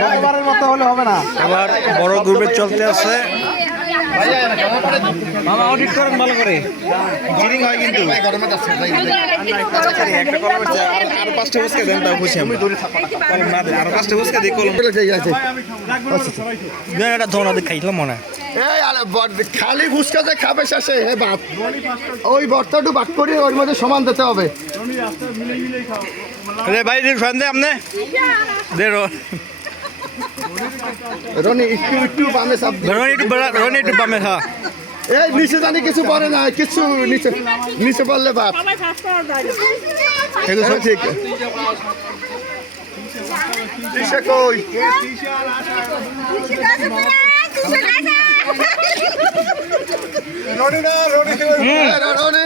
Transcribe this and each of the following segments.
গতবারের মতো হলে হবে না। এবার বড় গ্রুপে চলতে আছে। মামা অডিট করেন ভালো করে, চিরিং হয় কিন্তু। একটা কলম আছে, আর পাঁচটা উস্কে দেন, তাও খুশি আমি। আর পাঁচটা উস্কে দিয়ে কলম এটা ধোনা দিয়ে খাইলাম মনে হয়। খালি ফুচকাতে খাবে শেষে হে বাপ, ওই বর্তাটু বাক করে ওর মধ্যে সমান দিতে হবে। ভাই ফ্যান দে আপনি দে রনি একটু বামে চাপ দিন। রনি একটু বামে, হ্যাঁ। এই নিচে জানি কিছু পড়ে না, কিছু নিচে পড়লে বাপ এগুলো সব ঠিক। দিশা কই? রনি না, রনি রনি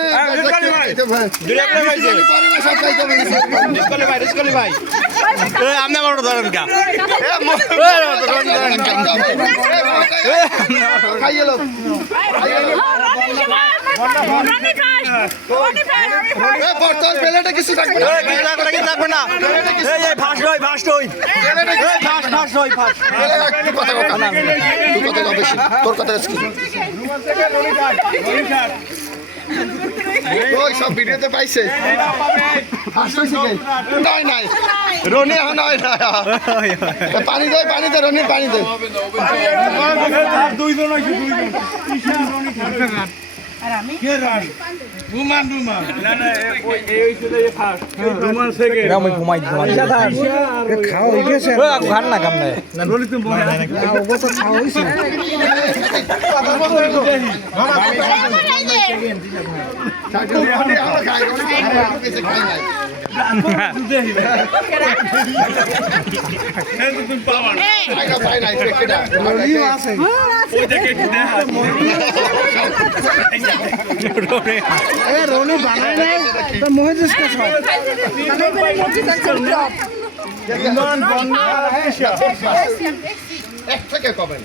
ভাই আপনি আমার ধরেন কা খাইয়ে লো। বর্তমান প্লেটে কিছু থাকবে না, ফার্স্ট হই ফার্স্ট হই ফার্স্ট হই ফার্স্ট কথা কথা না, তুই কথা কবে তোর কথা ওই সব ভিডিওতে পাইছে। নাই নাই রনি এখন নয় না, পানি দে পানি দে রনি পানি দে। রনি বানায় নাই তো মহিদিস কে সব এক থেকে কবেন